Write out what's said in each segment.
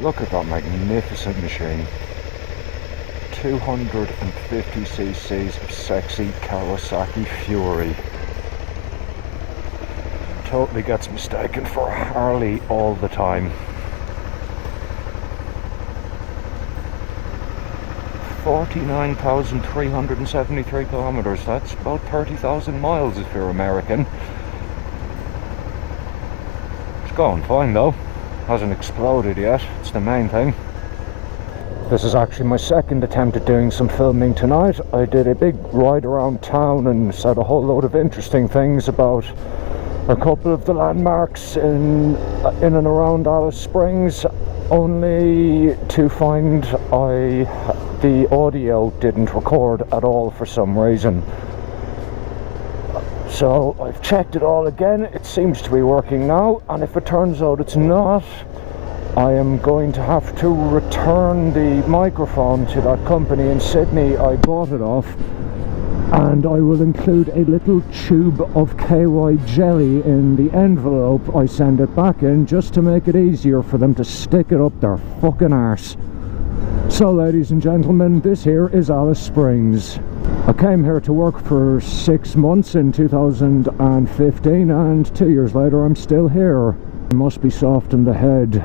Look at that magnificent machine. 250 cc's of sexy Kawasaki Fury. Totally gets mistaken for a Harley all the time. 49,373 kilometers. That's about 30,000 miles if you're American. It's going fine though. Hasn't exploded yet. It's the main thing. This is actually my second attempt at doing some filming tonight. I did a big ride around town and said a whole load of interesting things about a couple of the landmarks in and around Alice Springs, only to find the audio didn't record at all for some reason. So I've checked it all again. It seems to be working now, and if it turns out it's not, I am going to have to return the microphone to that company in Sydney I bought it off, and I will include a little tube of KY jelly in the envelope I send it back in, just to make it easier for them to stick it up their fucking arse. So ladies and gentlemen, this here is Alice Springs. I came here to work for 6 months in 2015, and 2 years later I'm still here. I must be soft in the head.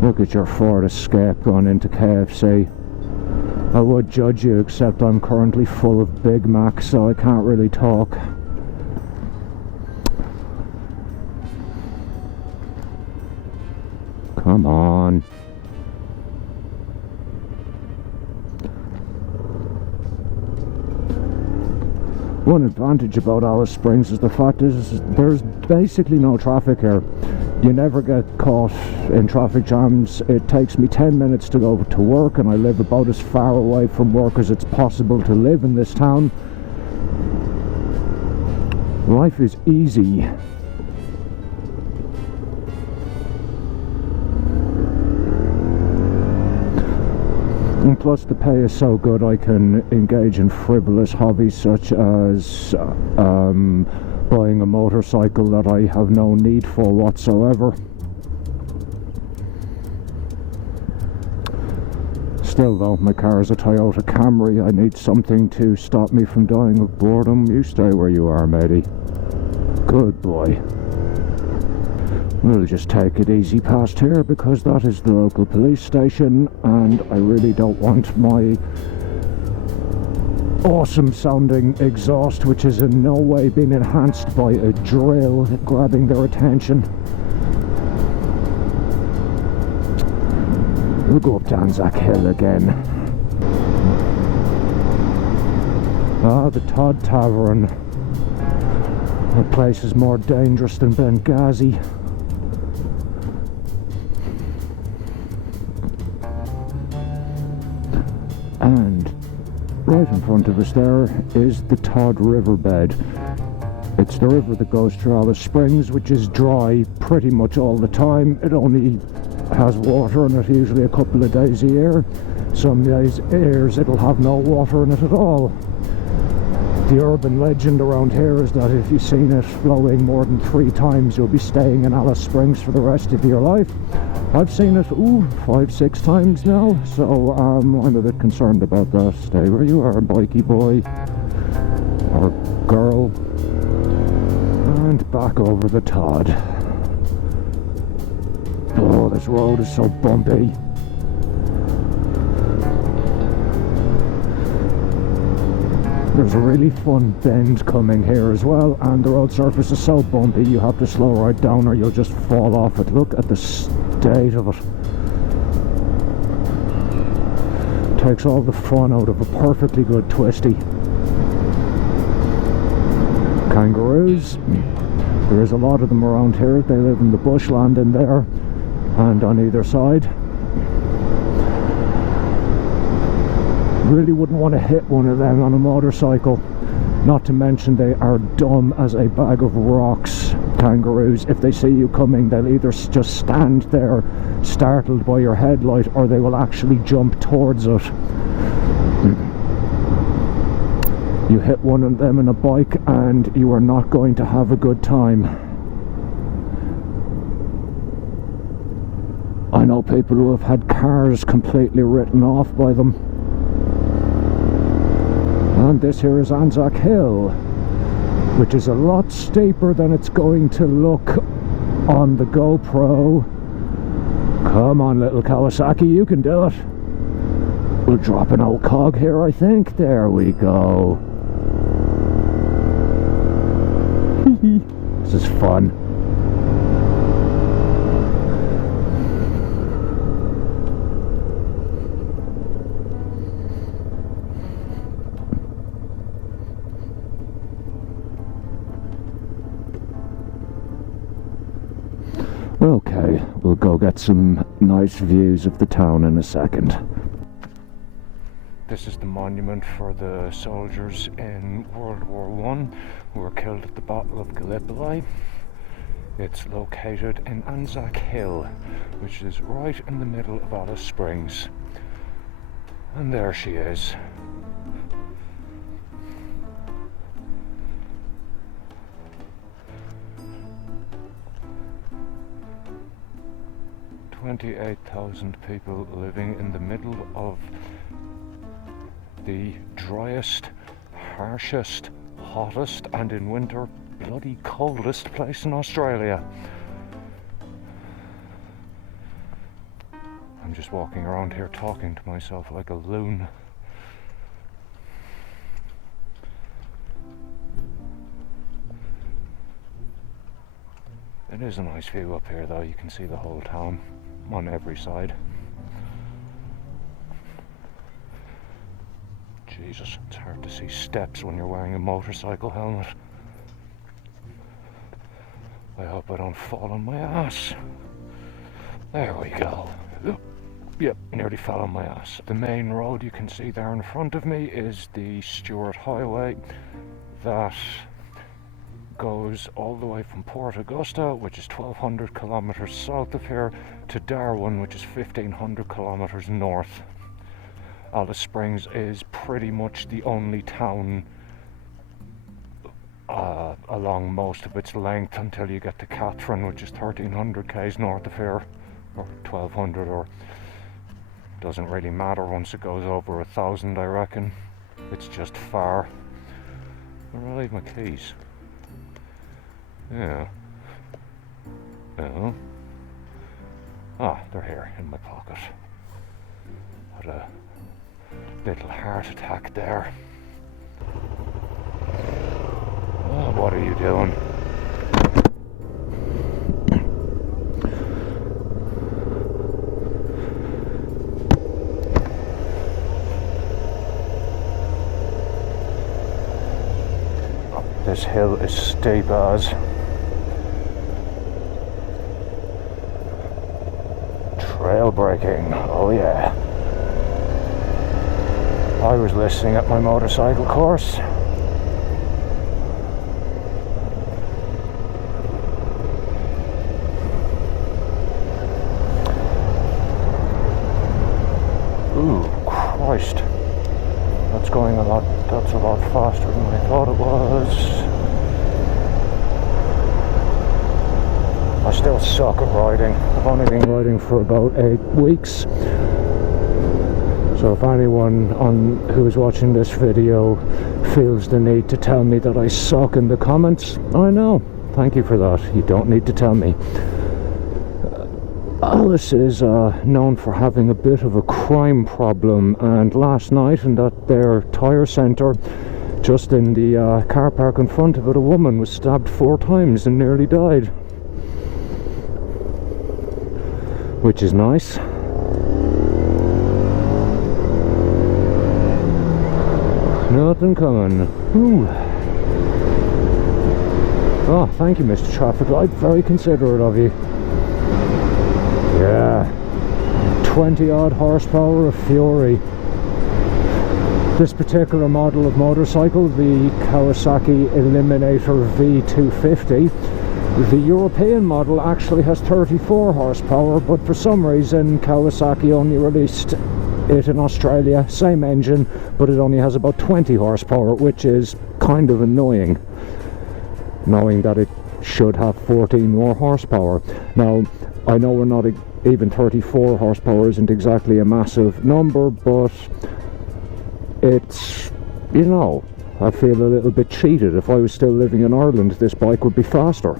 Look at your Ford Escape going into KFC. I would judge you, except I'm currently full of Big Macs, so I can't really talk. Come on. One advantage about Alice Springs is the fact is there's basically no traffic here. You never get caught in traffic jams. It takes me 10 minutes to go to work, and I live about as far away from work as it's possible to live in this town. Life is easy. And plus the pay is so good I can engage in frivolous hobbies such as buying a motorcycle that I have no need for whatsoever. Still though, my car is a Toyota Camry. I need something to stop me from dying of boredom. You stay where you are, matey. Good boy. We'll just take it easy past here because that is the local police station, and I really don't want my awesome sounding exhaust, which is in no way been enhanced by a drill, grabbing their attention. We'll go up to Anzac Hill again. Ah, the Todd Tavern. That place is more dangerous than Benghazi. And right in front of us there is the Todd Riverbed. It's the river that goes through Alice Springs, which is dry pretty much all the time. It only has water in it usually a couple of days a year. Some years it'll have no water in it at all. The urban legend around here is that if you've seen it flowing more than 3 times, you'll be staying in Alice Springs for the rest of your life. I've seen it, 5-6 times now, so I'm a bit concerned about that. Stay where you are, bikey boy, or girl, and back over the Todd. Oh, this road is so bumpy. There's a really fun bend coming here as well, and the road surface is so bumpy you have to slow right down or you'll just fall off it. Look at the state of it. Takes all the fun out of a perfectly good twisty. Kangaroos. There is a lot of them around here. They live in the bushland in there and on either side. Really wouldn't want to hit one of them on a motorcycle. Not to mention they are dumb as a bag of rocks, kangaroos. If they see you coming, they'll either just stand there startled by your headlight, or they will actually jump towards it. You hit one of them in a bike and you are not going to have a good time. I know people who have had cars completely written off by them. And this here is Outback Hill, which is a lot steeper than it's going to look on the GoPro. Come on, little Kawasaki, you can do it. We'll drop an old cog here, I think. There we go. This is fun. Okay, we'll go get some nice views of the town in a second. This is the monument for the soldiers in World War I who were killed at the Battle of Gallipoli. It's located in Outback Hill, which is right in the middle of Alice Springs. And there she is. "28,000 people living in the middle of the driest, harshest, hottest, and in winter bloody coldest place in Australia." I'm just walking around here talking to myself like a loon. It is a nice view up here though, you can see the whole town on every side. Jesus, it's hard to see steps when you're wearing a motorcycle helmet. I hope I don't fall on my ass. There we go. Yep, nearly fell on my ass. The main road you can see there in front of me is the Stewart Highway that goes all the way from Port Augusta, which is 1200 kilometers south of here, to Darwin, which is 1500 kilometers north. Alice Springs is pretty much the only town along most of its length until you get to Catherine, which is 1300 k's north of here, or 1200, or doesn't really matter once it goes over 1000, I reckon. It's just far. Where did I leave my keys? Yeah. Oh. Ah, they're here in my pocket. Had a little heart attack there. Oh, what are you doing? Oh, this hill is steep as. Trail braking, oh yeah. I was listening at my motorcycle course. Ooh, Christ. That's going a lot faster than I thought it was. I still suck at riding. I've only been riding for about 8 weeks. So if anyone who is watching this video feels the need to tell me that I suck in the comments, I know. Thank you for that. You don't need to tell me. Alice is known for having a bit of a crime problem, and last night in that their tyre centre, just in the car park in front of it, a woman was stabbed 4 times and nearly died. Which is nice. Nothing coming. Ooh. Oh, thank you, Mr. Traffic Light. Very considerate of you. Yeah. 20 odd horsepower of fury. This particular model of motorcycle, the Kawasaki Eliminator VN250, the European model actually has 34 horsepower, but for some reason Kawasaki only released it in Australia, same engine, but it only has about 20 horsepower, which is kind of annoying, knowing that it should have 14 more horsepower. Now, I know we're not even 34 horsepower isn't exactly a massive number, but it's, you know, I feel a little bit cheated. If I was still living in Ireland, this bike would be faster.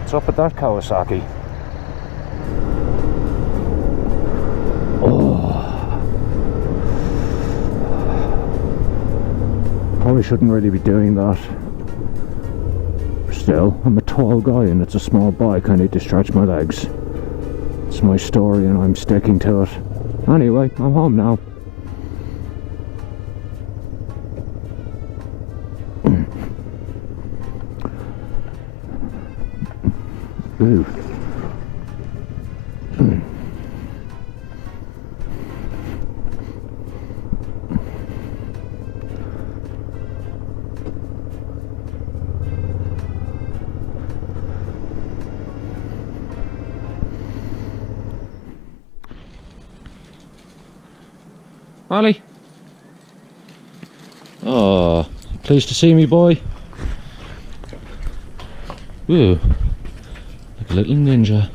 What's up with that Kawasaki? Oh, probably shouldn't really be doing that. Still, I'm a tall guy and it's a small bike. I need to stretch my legs. It's my story and I'm sticking to it. Anyway, I'm home now. Ooh. Ollie? Oh, pleased to see me, boy. Ooh, like a little ninja.